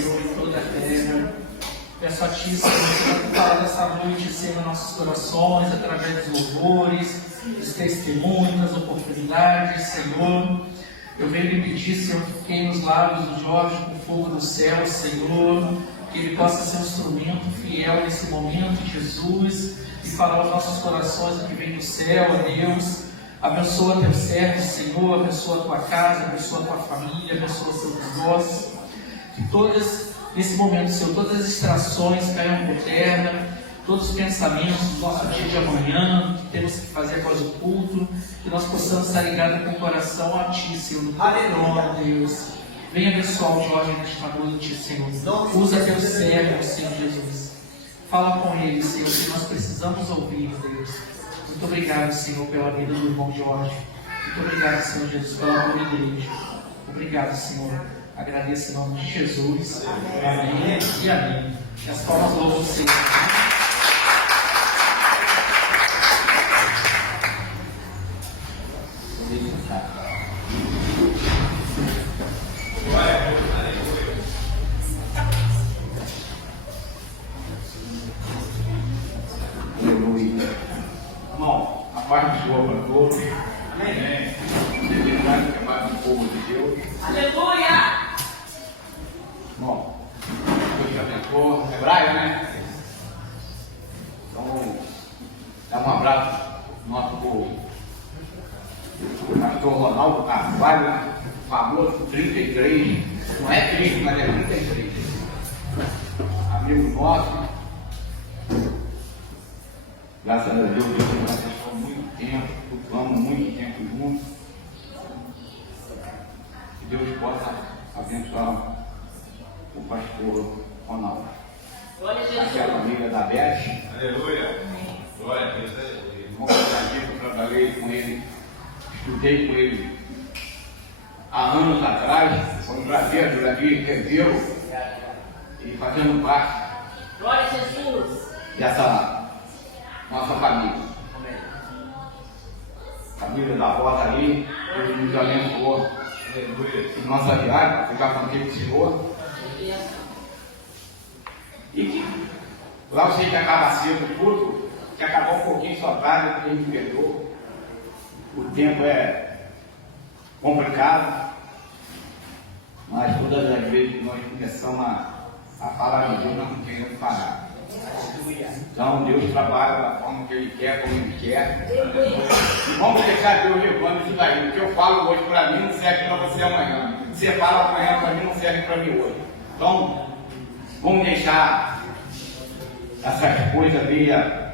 Senhor, em toda a terra. Peço a Ti, Senhor, que fala dessa noite, Senhor, nos nossos corações, através dos louvores, dos testemunhos, das oportunidades, Senhor. Eu venho lhe pedir, Senhor, que queime os lábios do Jorge com o fogo do céu, Senhor, que ele possa ser um instrumento fiel nesse momento, Jesus, e falar aos nossos corações o que vem do céu, ó Deus. Abençoa teu servo, Senhor, abençoa a tua casa, abençoa a tua família, abençoa seus negócios. Que todas, nesse momento, Senhor, todas as distrações caiam por terra, todos os pensamentos do nosso dia de amanhã, que temos que fazer após o culto, que nós possamos estar ligados com o coração a Ti, Senhor, no teu nome, Deus. Venha abençoar o Jorge nesta noite, Senhor. Usa teu servo, Senhor Jesus. Fala com ele, Senhor, que nós precisamos ouvir, Deus. Muito obrigado, Senhor, pela vida do irmão Jorge. Muito obrigado, Senhor Jesus, pela boa igreja. Obrigado, Senhor. Agradeço em nome de Jesus. Amém e amém. As palmas louvam o Senhor. Irmão, a paz do Senhor para todos. Amém. Felicidade que é mais um povo de Deus. Aleluia! Bom, Deus te abençoe. Hebraico, né? Então, dá um abraço no nosso povo. O pastor Ronaldo Carvalho, famoso 33. Não é 30, mas é 33. Amigo nosso. Graças a Deus, Deus nos abençoou muito tempo, cultuamos muito tempo juntos. Que Deus possa abençoar o pastor Ronaldo. Glória a Jesus. Aquela amiga da Beth. Aleluia. Glória a Deus. Irmão Brasil, eu trabalhei com ele, estudei com ele há anos atrás. Foi um prazer, Davi revê-lo e fazendo parte Glória a Jesus. dessa nossa família. Família da Rosa aí, Deus nos abençoou em nossa viagem para ficar com aquele Senhor. E que lá eu sei que acaba cedo tudo, que acabou um pouquinho só tarde, porque a gente perdoou. O tempo é complicado, mas todas as vezes que nós começamos a falar de Deus, nós não queremos parar. Então Deus trabalha da forma que Ele quer, como Ele quer. E vamos deixar Deus levando isso daí. O que eu falo hoje para mim não serve para você amanhã. O que você fala amanhã para mim não serve para mim hoje. Então, vamos deixar essas coisas meia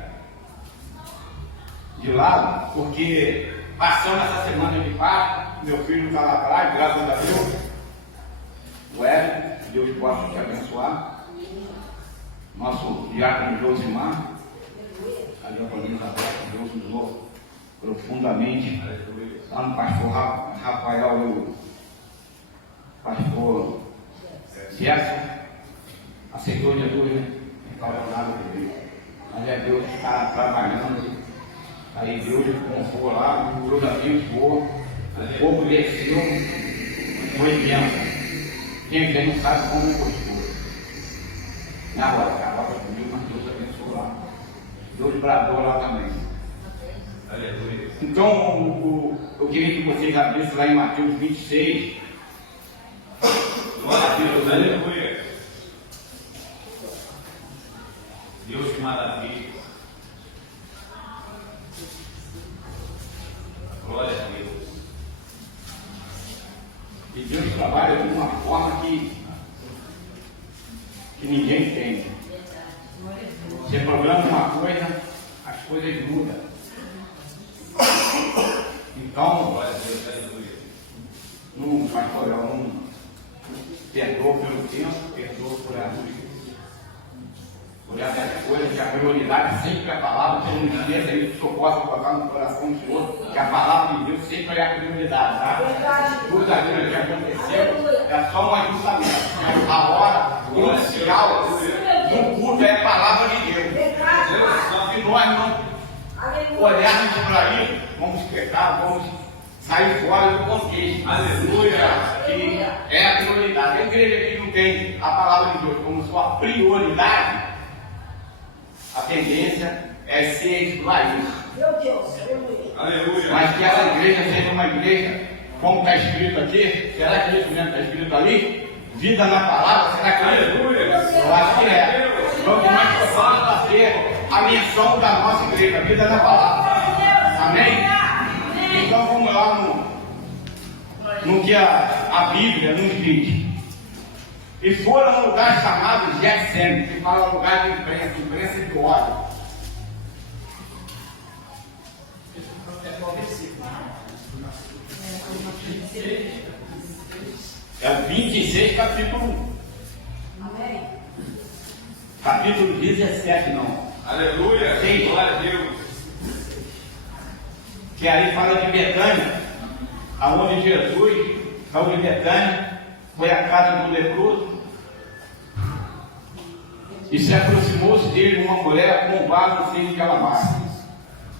de lado, porque passando essa semana de Páscoa, meu filho está lá atrás, graças a Deus. O Hélio, que Deus possa te abençoar. Nosso diácono Josimar, ali a Paulinha Isabel, Deus usou profundamente. Lá no pastor Rafael e o pastor Gerson, aceitou Jesus, né? Não falou nada de Deus. Mas é Deus que está trabalhando. Aí Deus confortou lá, meus amigos foram, o povo desceu, foi bênção. Quem não sabe como gostou. Agora, acaba comigo, mas Deus abençoou lá. Deus bradou lá também. Aleluia. Então, eu queria que vocês abrissem lá em Mateus 26. Glória a Deus. Aleluia. Deus que maravilha. Glória a Deus. E Deus trabalha de uma forma que ninguém entende. Você programa uma coisa, as coisas mudam. Então, Glória a Deus. Aleluia. não, pastor, eu não perdoa pelo tempo, perdoa por essas coisas, que a prioridade sempre é a palavra, que eu não esqueça isso, que eu possa botar no coração do Senhor, que a palavra de Deus sempre é a prioridade, tá? Tudo aquilo que aconteceu é só um ajustamento. A hora inicial do culto é a palavra de Deus. Se nós não olharmos para isso, vamos pecar, vamos sair fora do contexto. Aleluia. Que é a prioridade. A igreja que não tem a palavra de Deus como sua prioridade, a tendência é ser esclarecido. Meu Deus, aleluia. Aleluia. Mas que essa igreja seja uma igreja, como está escrito aqui, será que isso mesmo está escrito ali? Vida na palavra, será que é isso? Aleluia. Eu acho que é. Então, que nós possamos fazer a missão da nossa igreja, vida na palavra. Amém? Então, vamos lá no que a Bíblia nos diz. E foram um lugar chamado Getsêmani, que fala lugar de imprensa de ódio. É o 26, capítulo 1. Amém. Capítulo 17, não. Aleluia. Sim. Glória a Deus. Que aí fala de Betânia, aonde Jesus, saiu de Betânia, foi à casa do leproso, e se aproximou-se dele uma mulher com um vaso cheio de alabastro,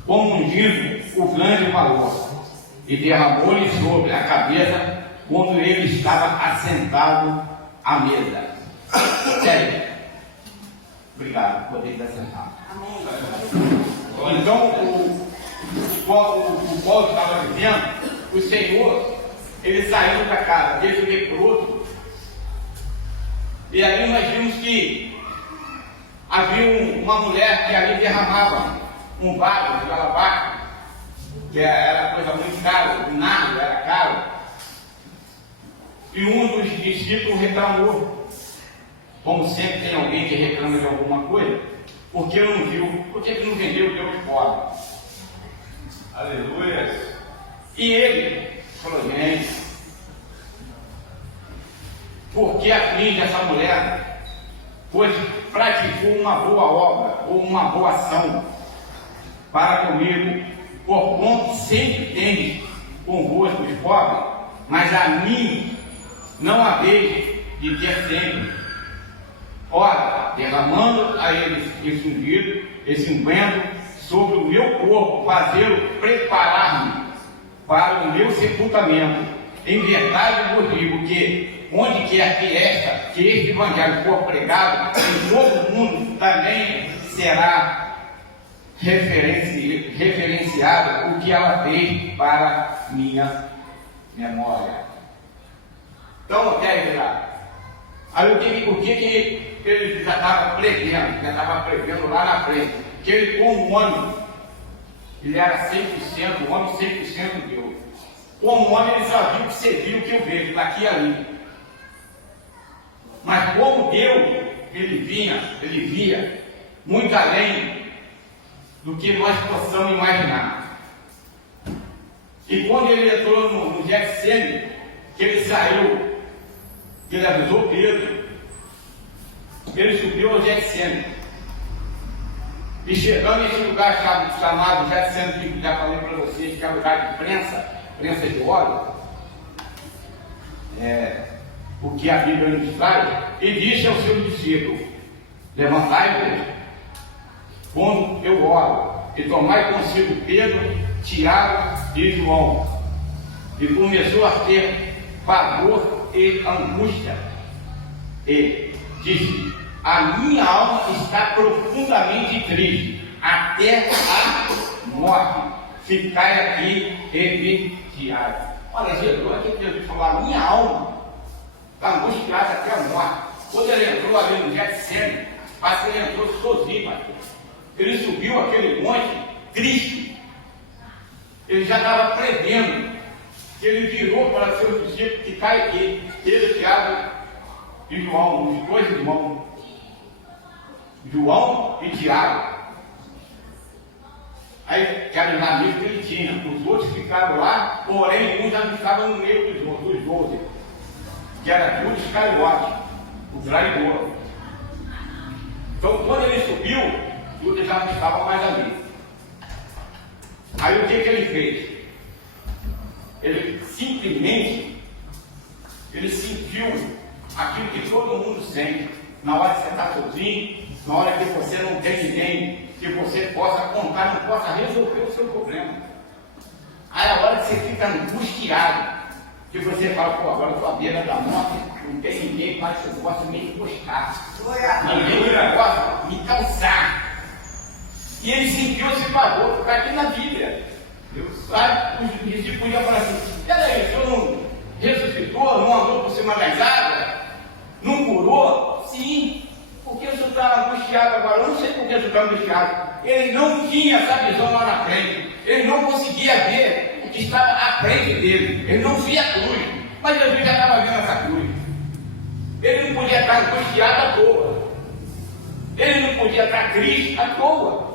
como ungindo o grande valor, e derramou-lhe sobre a cabeça quando ele estava assentado à mesa. Sério. Obrigado, poder estar sentado. Então, o Paulo estava dizendo, o Senhor, ele saiu da casa desse leproso, e ali nós vimos que havia uma mulher que ali derramava um vaso de alabastro, que era coisa muito cara, o nardo era caro, e um dos discípulos reclamou, como sempre tem alguém que reclama de alguma coisa, porque não viu, porque ele não vendeu, deu de fora. Aleluia. E ele falou, gente, porque aflige essa mulher, pois praticou uma boa obra ou uma boa ação para comigo, porquanto sempre tens convosco os pobres, mas a mim não haveis de ter sempre. Ora, derramando a eles esse unguento sobre o meu corpo, fazê-lo preparar-me para o meu sepultamento. Em verdade vos digo que onde quer que este evangelho for pregado, em todo o mundo também será referenciado o que ela fez para minha memória. Então, quer lá. Aí o que ele já estava prevendo lá na frente? Que ele, como homem, ele era 100% homem, 100% Deus. Como homem, ele só viu o que você viu, o que eu vejo, daqui e ali. Mas como Deus, ele via muito além do que nós possamos imaginar. E quando ele entrou no Getsêmani, que ele saiu, que ele avisou Pedro, ele subiu ao Getsêmani. E chegando nesse lugar chamado Getsêmani, que já falei para vocês, que é lugar de prensa de óleo, o que a Bíblia nos traz, e disse aos seus discípulos: levantai-vos, quando eu oro, e tomai consigo Pedro, Tiago e João. E começou a ter pavor e angústia, e disse: a minha alma está profundamente triste, até a morte. Ficai aqui e vigiai. Olha, Jesus, aqui Jesus falou: a minha alma está angustiada até a morte. Quando ele entrou ali no Getsêmani, parece que ele entrou sozinho, pastor. Ele subiu aquele monte triste. Ele já estava prevendo. Ele virou para seus discípulos que cai aqui. Ele, Tiago e João, os dois irmãos, João e Tiago. Aí, que eram os amigos que ele tinha. Os outros ficaram lá, porém, um já não estava no meio dos 12, que era Judas Iscariote, o traidor. Então, quando ele subiu, Judas já não estava mais ali. Aí, o que ele fez? Ele simplesmente, ele sentiu aquilo que todo mundo sente, na hora que você está sozinho, na hora que você não tem ninguém que você possa contar, não possa resolver o seu problema. Aí a hora que você fica angustiado, que você fala, pô, agora eu estou à beira da morte, não tem ninguém mais que eu possa me encostar. Ninguém que possa me calçar. E ele sentiu esse pavor, está aqui na Bíblia. Sabe? Os discípulos podiam falar assim, peraí, o senhor não ressuscitou, não andou por cima das águas, não curou? Sim, porque o senhor está angustiado agora, eu não sei por que o senhor está angustiado. Ele não tinha essa visão lá na frente, ele não conseguia ver o que estava à frente dele, ele não via a cruz, mas Jesus já estava vendo essa cruz. Ele não podia estar angustiado à toa, ele não podia estar triste à toa.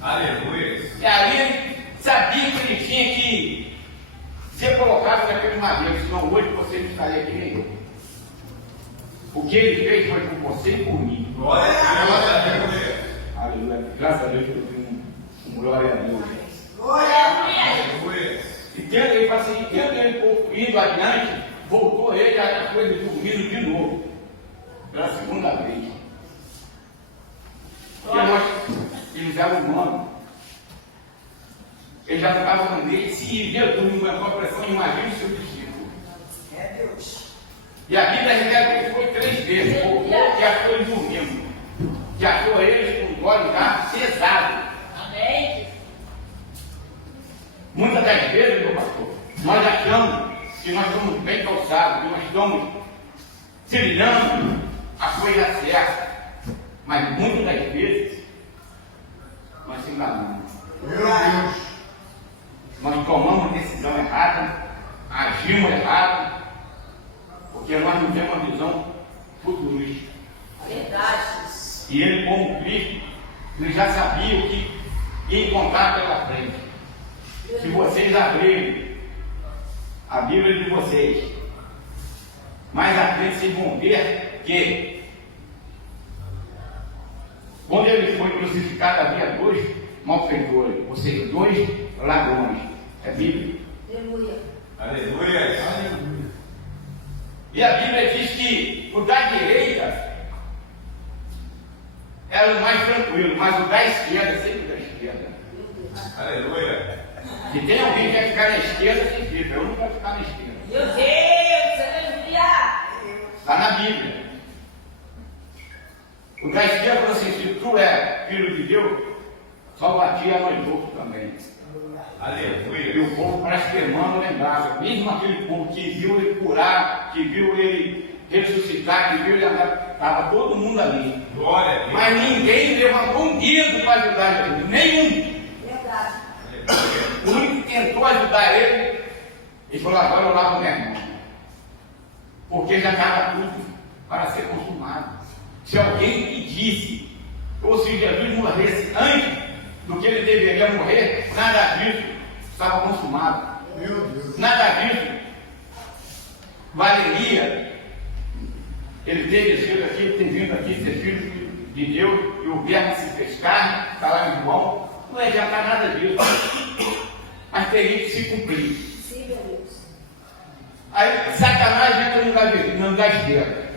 Aleluia. E aí ele sabia que ele tinha que ser colocado naquele madeiro, senão hoje você não estaria aqui nem eu. O que ele fez foi por você e por mim. Glória a Deus. Aleluia. Aleluia. Graças a Deus que eu tenho um glória a Deus. Aleluia. E tendo ele, assim, tendo ele indo adiante, voltou ele, a coisa dormindo de novo. Pela segunda vez. Porque nós, eles eram humanos. Ele já estava falando dele, se Jesus não aguentou a pressão, imagine o seu discípulo. É Deus. E a Bíblia revela que ele foi 3 vezes, voltou que achou ele dormindo. Que achou eles com os olhos já pesados. Amém. Muitas das vezes, meu pastor, nós achamos que nós estamos bem calçados, que nós estamos trilhando a coisa certa. Mas muitas das vezes, nós se enganamos. Meu Deus. Nós tomamos decisão errada, agimos errado, porque nós não temos uma visão futurista. Verdade. E ele, como Cristo, ele já sabia o que ia encontrar pela frente. Se vocês abrirem a Bíblia de vocês, mais à frente vocês vão ver que, quando ele foi crucificado, havia 2 malfeitores, ou seja, 2 ladrões. É Bíblia. Aleluia. Aleluia. E a Bíblia diz que o da direita era o mais tranquilo, mas o da esquerda, sempre da esquerda. Aleluia. Se tem alguém que quer ficar na esquerda, você fica. Eu não quero ficar na esquerda. Meu Deus, aleluia. Está na Bíblia. O da esquerda falou assim: se tu é filho de Deus, só batia nós outros também. E Aleluia. o povo parece que irmão lembrava, mesmo aquele povo que viu ele curar, que viu ele ressuscitar, que viu ele andar, estava todo mundo ali. Glória a Deus. Mas ninguém levantou um dedo para ajudar Jesus, nenhum. Verdade. O único que tentou ajudar ele, ele falou: agora eu lavo minha mão. Porque já estava tudo para ser consumado. Se alguém pedisse, ou se Jesus morresse antes do que ele deveria morrer, nada disso estava consumado. Meu Deus. Nada disso valeria ele ter descido aqui, ter vindo aqui, ser filho de Deus, e o verbo se fez carne, está lá em João. Não ia adiantar nada disso. Mas teria que se cumprir. Sim, meu Deus. Aí Satanás entra no lugar esquerdo.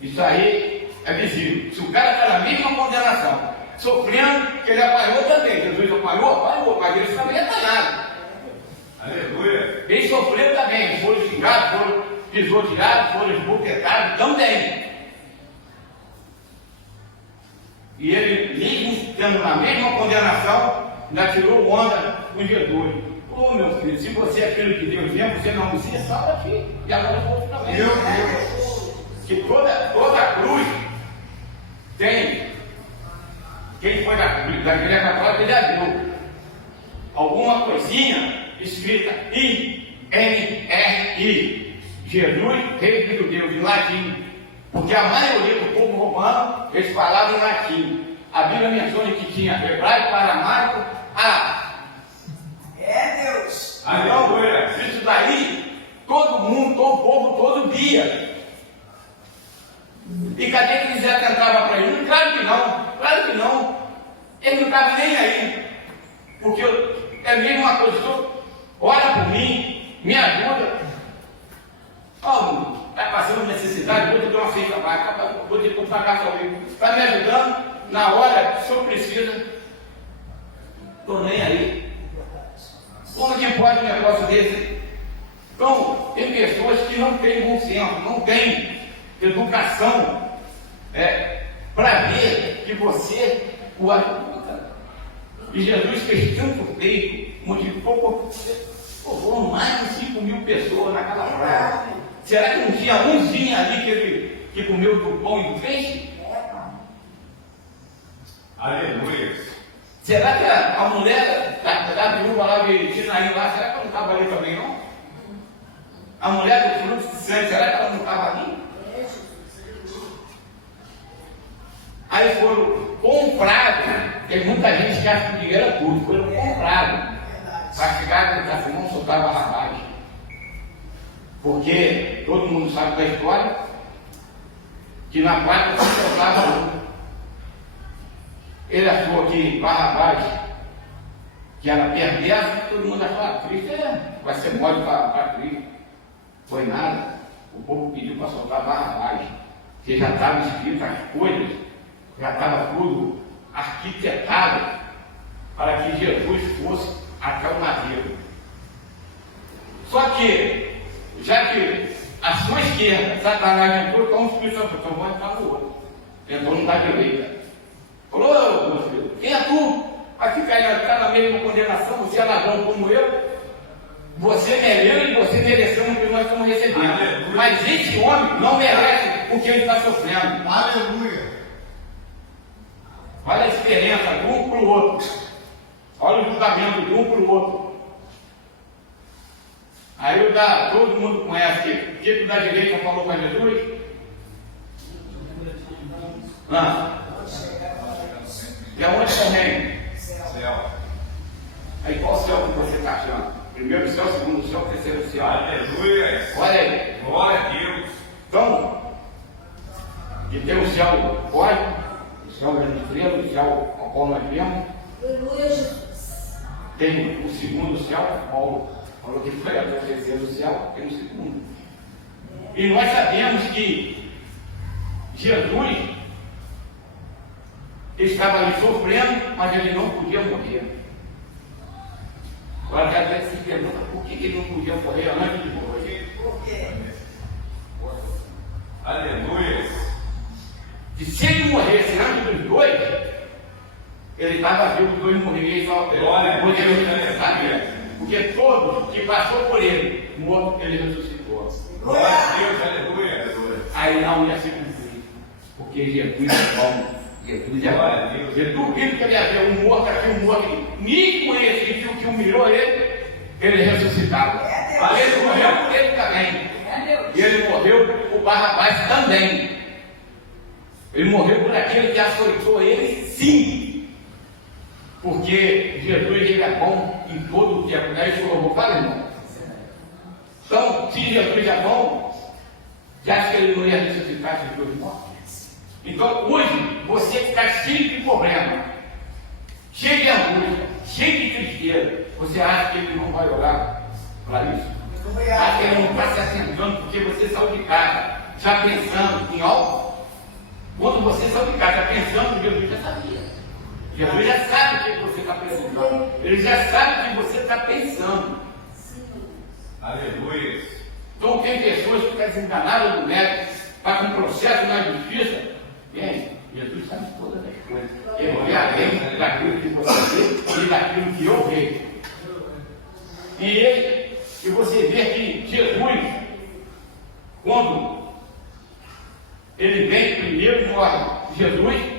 Isso aí é visível. Se o cara está na mesma condenação, sofrendo, que ele apanhou também. Jesus apanhou, mas ele também está nada. Aleluia. Ele sofreu também, foram xingados, foram pisoteados, foram esboquetados também. E ele, mesmo tendo na mesma condenação, ainda tirou onda com Jesus. Ô meu filho, se você é filho de Deus mesmo, você não se salva aqui. E agora eu vou também. Meu Deus. Que toda cruz tem. Quem foi da igreja católica, ele abriu alguma coisinha escrita I-N-R-I. Jesus, Rei de Deus, em latim. Porque a maioria do povo romano, eles falavam em latim. A Bíblia menciona que tinha hebraico, aramaico, árabe. É Deus. Aleluia. Isso daí, todo mundo, todo povo, todo dia. E cadê que eles atentavam para ele? Claro que não. Ele não estava nem aí. Porque é a mesma coisa, senhor, ora por mim, me ajuda. Está passando necessidade, vou te dar uma cesta básica, vou ter que pagar sua vida. Está me ajudando, na hora, se eu precisa, estou nem aí. Como que pode um negócio desse? Então, tem pessoas que não têm bom senso, não têm educação para ver que você o ajuda. E Jesus fez tanto feito, multiplicou por mais de 5.000 pessoas naquela praia. Será que não tinha umzinho ali que comeu do pão e do peixe? Aleluia. Será que a mulher da viúva lá de Sinaí lá, será que ela não estava ali também, não? A mulher do fruto de sangue, será que ela não estava ali? Aí foram comprados, tem muita gente que acha que o dinheiro é tudo, foram comprados para chegar no café, não soltar Barrabás. Porque todo mundo sabe da história que na quarta se soltava um. Ele achou que Barrabás, que era perverso, todo mundo achou, Cristo vai ser mole para Cristo. Foi nada. O povo pediu para soltar Barrabás, que já estava escrito as coisas, já estava tudo arquitetado para que Jesus fosse até o madeiro. Só que, já que a sua esquerda, Satanás entrou, então o Espírito Santo falou, vamos entrar no outro. Entrou no da direita. Falou, meu Deus, quem é tu? Vai ficar na mesma condenação, você é ladrão como eu. Você merece e você mereceu o que nós estamos recebendo. Aleluia. Mas esse homem não merece o que ele está sofrendo. Aleluia. Olha a diferença de um para o outro. Olha o julgamento de um para o outro. Aí todo mundo conhece o que o da direita falou para Jesus? E aonde também? Céu. Aí qual céu que você está achando? Primeiro céu, segundo céu, terceiro céu. Aleluia. Olha aí. Glória a Deus. Então, que tem o céu cósmico, o céu das estrelas, o céu ao qual nós vemos. Aleluia, Jesus. Tem o segundo céu, Paulo falou que foi até o terceiro céu, tem o segundo. E nós sabemos que Jesus estava ali sofrendo, mas ele não podia morrer. Agora já deve se pergunta por que ele não podia morrer antes de morrer. Por quê? Aleluia. E se ele morresse antes dos dois, ele estava vivo, os dois morreriam só. Glória a Deus, aleluia. Porque todos que passou por ele, morto, ele ressuscitou. Glória a Deus, aleluia. Aí não ia se cumprir. Porque Jesus é bom. Jesus é Glória a bom. Deus. Eu duvido que ele ia ver um morto aqui, um morto aqui. Nem conhecia que humilhou ele ressuscitava. Ele morreu por ele também. E ele morreu por Barrabás também. Ele morreu por aquele que açoitou ele, sim. Porque Jesus ele é bom em todo o tempo. Né? Isso eu vou falar, irmão. Então, se Jesus é bom, você acha que ele não ia ressuscitar esses dois mortos? Então, hoje, você que está cheio de problema, cheio de angústia, cheio de tristeza, você acha que ele não vai orar para isso? Acha que ele não está se assentando porque você saiu de casa, já pensando em algo? Quando você saiu de casa pensando, Jesus já sabia. Jesus já sabe o que você está pensando. Ele já sabe o que você está pensando. Aleluia. Então tem pessoas que estão desenganadas do médico, está com processo na justiça. Bem, Jesus sabe todas as coisas. Ele vê além daquilo que você vê e daquilo que eu vejo. E você vê que Jesus, quando ele vem primeiro, morre Jesus.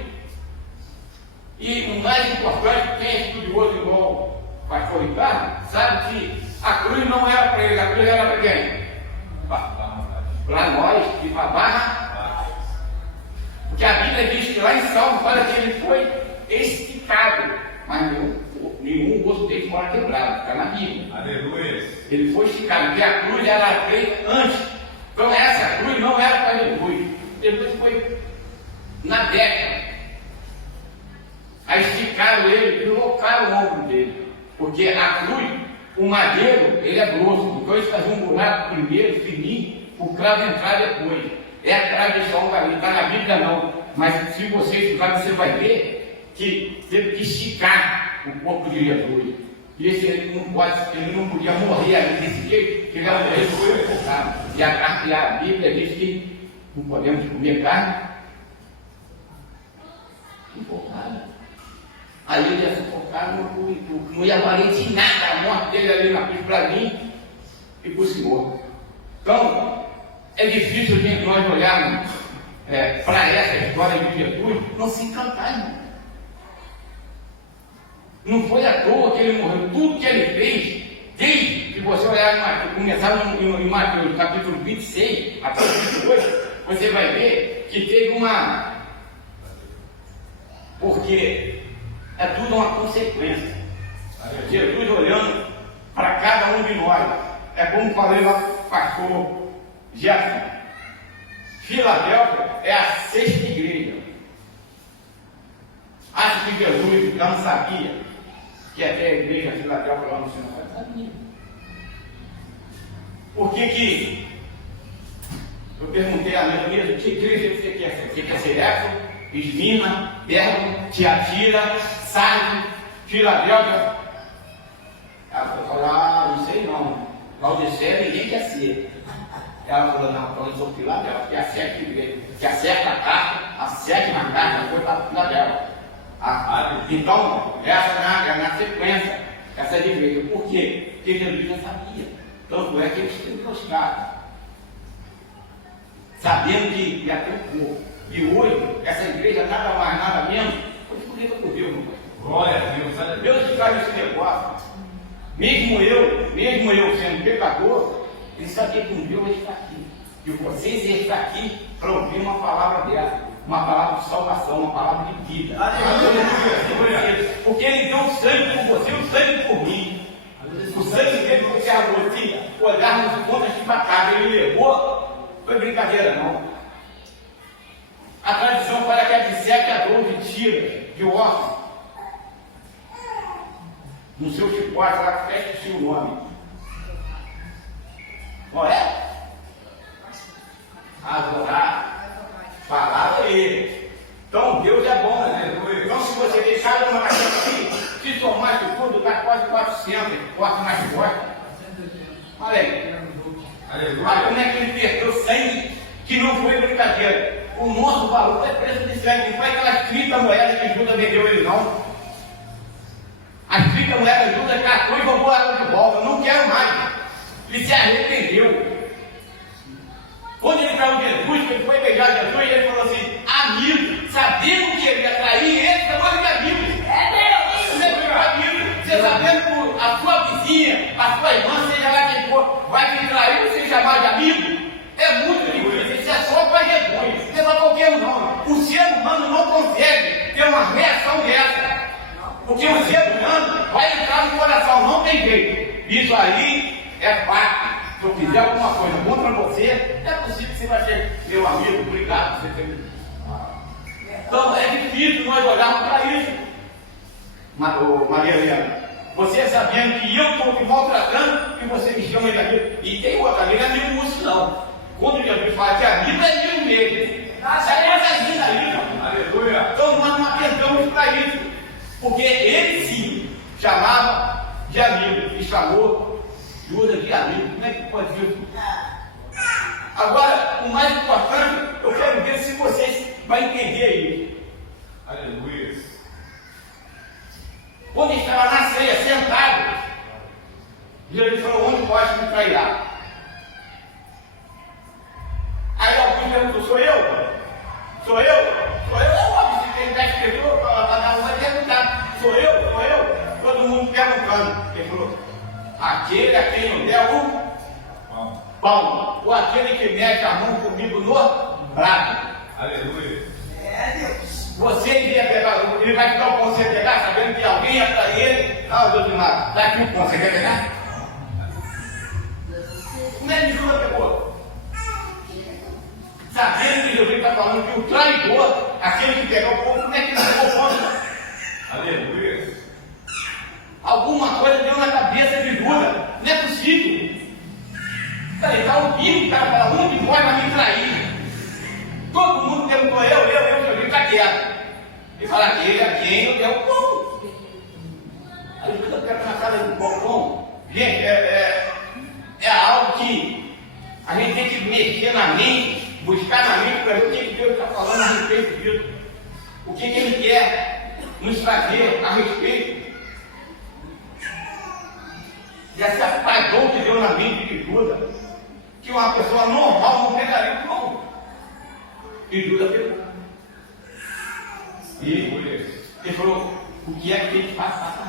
E o mais importante, quem é estudioso igual o pastor Ricardo, sabe que a cruz não era para ele, a cruz era para quem? Para nós e para a Barra. Porque a Bíblia diz que lá em Salmo fala que ele foi esticado, mas nenhum osso dele fora quebrado, está na Bíblia. Aleluia. Ele foi esticado, porque a cruz era feita antes. Então essa cruz não era para Jesus. Jesus foi na década. Aí esticaram ele e colocaram o ombro dele. Porque a cruz, o madeiro, ele é grosso. Então eles faziam um buraco primeiro, fininho, o cravo entrar depois. É a tradição da Bíblia, está na Bíblia não. Mas se você estudar, você vai ver que teve que esticar o corpo de Jesus. E ele não podia morrer ali desse jeito, que ele era morrer sufocado. E a Bíblia diz que não podemos comer carne sufocada. Aí ele ia sufocado, não ia valer de nada a morte dele ali na cruz para mim e para o Senhor. Então, é difícil nós olharmos para essa história de Jesus, não se encantar, irmão. Não foi à toa que ele morreu. Tudo que ele fez, desde que você olhar, começar em Mateus capítulo 26 até o 28, você vai ver que teve uma... Porque é tudo uma consequência. Jesus olhando para cada um de nós. É como falei lá para o pastor Jefferson. Filadélfia é a 6ª igreja. Acho que Jesus não sabia que até a igreja de Filadélfia lá no Senhor sabia. Por que eu perguntei a minha que igreja você quer ser? Você quer ser Éfeso, Esmina, Pérgamo, Tiatira, Sardes, Filadélfia? Ela falou, não sei não. Laodiceia ninguém quer ser. Ela falou, não, então eu sou Filadélfia, que é a 7ª igreja, que a 7ª carta, a 7ª carta foi para Filadélfia. Então, essa na sequência, essa é de igreja. Por quê? Porque Jesus já sabia. Tanto é que eles têm buscado, sabendo que ia ter um povo. E hoje, essa igreja nada mais, nada menos, foi escolhida por Deus, não foi? Glória a Deus. Deus que faz esse negócio. Mesmo eu sendo pecador, ele sabia que um Deus ia estar aqui. E vocês iam estar aqui para ouvir uma palavra dessa. Uma palavra de salvação, uma palavra de vida. Porque ele deu o sangue por você, o sangue por mim. O sangue dele foi que a você olharmos contas de batalha, ele levou, foi brincadeira não. A tradição fala que é de 7 a 12 tiras de ossos. No seu chicote, lá que fecha o nome. Não é? Adorar. Palavra é ele. Então Deus é bom, né? Então se você deixar uma naquela aqui, se somar isso tudo, dá quase 400, corta mais forte. Olha aí. Mas como é que ele perdeu sangue que não foi brincadeira? O nosso valor é preço de sangue. Não foi aquelas 30 moedas que Judas vendeu ele não. As 30 moedas Judas catou e roubou ela de volta. Não quero mais. Ele se arrependeu. Quando ele traiu Jesus, que ele foi beijar Jesus, ele falou assim, amigo, sabendo que ele ia trair, ele chamou de amigo. É Deus! Você é amigo, você sabendo que a sua vizinha, a sua irmã, seja lá quem for, vai te trair, você chamar de amigo, é muito difícil, isso é só para Jesus, não é para qualquer um não. O ser humano não consegue ter uma reação dessa, porque o ser humano vai entrar no coração, não tem jeito. Isso aí é fato. Se eu fizer alguma coisa contra você, é possível que você vai ser meu amigo, obrigado por você ter. Então é difícil nós olharmos para isso. Maria Helena, você sabendo que eu estou te maltratando e você me chama de amigo. E tem outra, amigo, não é amigo músico não. Quando Jesus fala que é amigo, é amigo mesmo. É coisa linda aí, não. Aleluia. Então nós não atentamos para isso. Porque ele sim chamava de amigo e chamou Judas de amigo. Como é que pode ser isso? Agora, o mais importante, eu quero ver se vocês vão entender isso. Aleluia. Quando estava na ceia, sentado, Jesus falou, onde pode me trairá? Aí alguém perguntou, sou eu? Sou eu? Sou eu? É óbvio, se tem 10 pessoas, cada um vai perguntar, sou eu? Sou eu? Todo mundo perguntando. Ele falou, aquele a quem eu der o pão, ou aquele que mete a mão comigo no prato. Aleluia. Você iria pegar, ele vai te dar o pão, você pegar, sabendo que alguém ia trair ele. Ah, o outro lado, dá aqui o pão, você quer pegar? Como é que Judas pegou? Sabendo que Jesus está falando que o traidor, aquele que pegou o pão, como é que ele pegou o pão? Aleluia. Alguma coisa deu na cabeça de Judas. Não é possível. Ele está ouvindo o cara falar, onde pode me trair? Todo mundo perguntou, eu está quieto. Ele fala, aquele a quem eu der o pão. Aí Judas pega na cara passada de bocão, gente, é algo que a gente tem que mexer na mente, buscar na mente para ver o que Deus está falando a respeito disso. O que Ele quer nos fazer a respeito dessa padrão que deu na mente de Judas, que uma pessoa normal não pegaria como. E Judas pegou. E ele falou, o que é que tem que passar?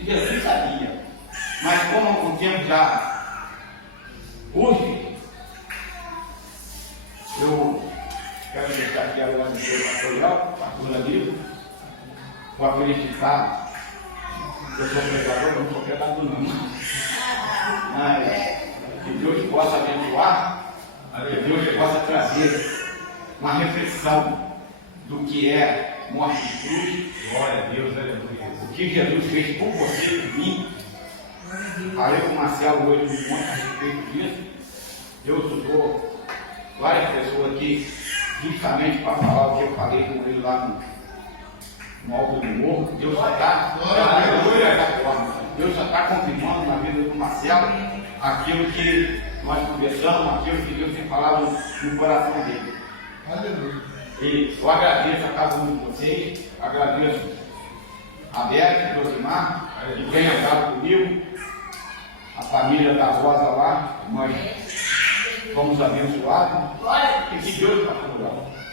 E Jesus sabia. Mas como o tempo já urge, eu quero deixar aqui agora no seu pastor, pastor Danilo, para felicitar. Eu sou pregador, eu não sou pregador não. Mas que Deus possa abençoar, que Deus possa trazer uma reflexão do que é morte de cruz. Glória a Deus, aleluia. O que Jesus fez por você e por mim. Falei com o Marcelo hoje um monte a respeito disso. Eu usou várias pessoas aqui justamente para falar o que eu falei com ele lá no alto do morro. Deus só está Deus só está confirmando na vida do Marcelo aquilo que nós conversamos, aquilo que Deus tem falado no coração dele. Aleluia. E eu agradeço a cada um de vocês, agradeço a Beth, Josimar, que vem andado comigo, a família da Rosa lá, nós fomos abençoados, e que Deus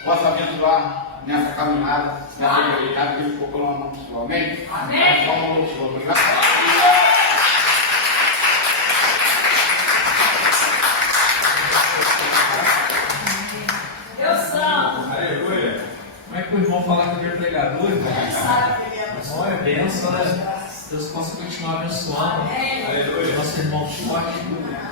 possa abençoar nessa caminhada, nessa realidade que Ele ficou com a mão do Senhor. Amém? Amém. Só uma do Senhor. Obrigado. Deus santo. Aleluia. Como é que o irmão fala que ele é pregador, irmão? Sabe que ele é Irmão, é bênção, né? Deus possa continuar abençoando Amém. Aleluia. nosso irmão Timóteo.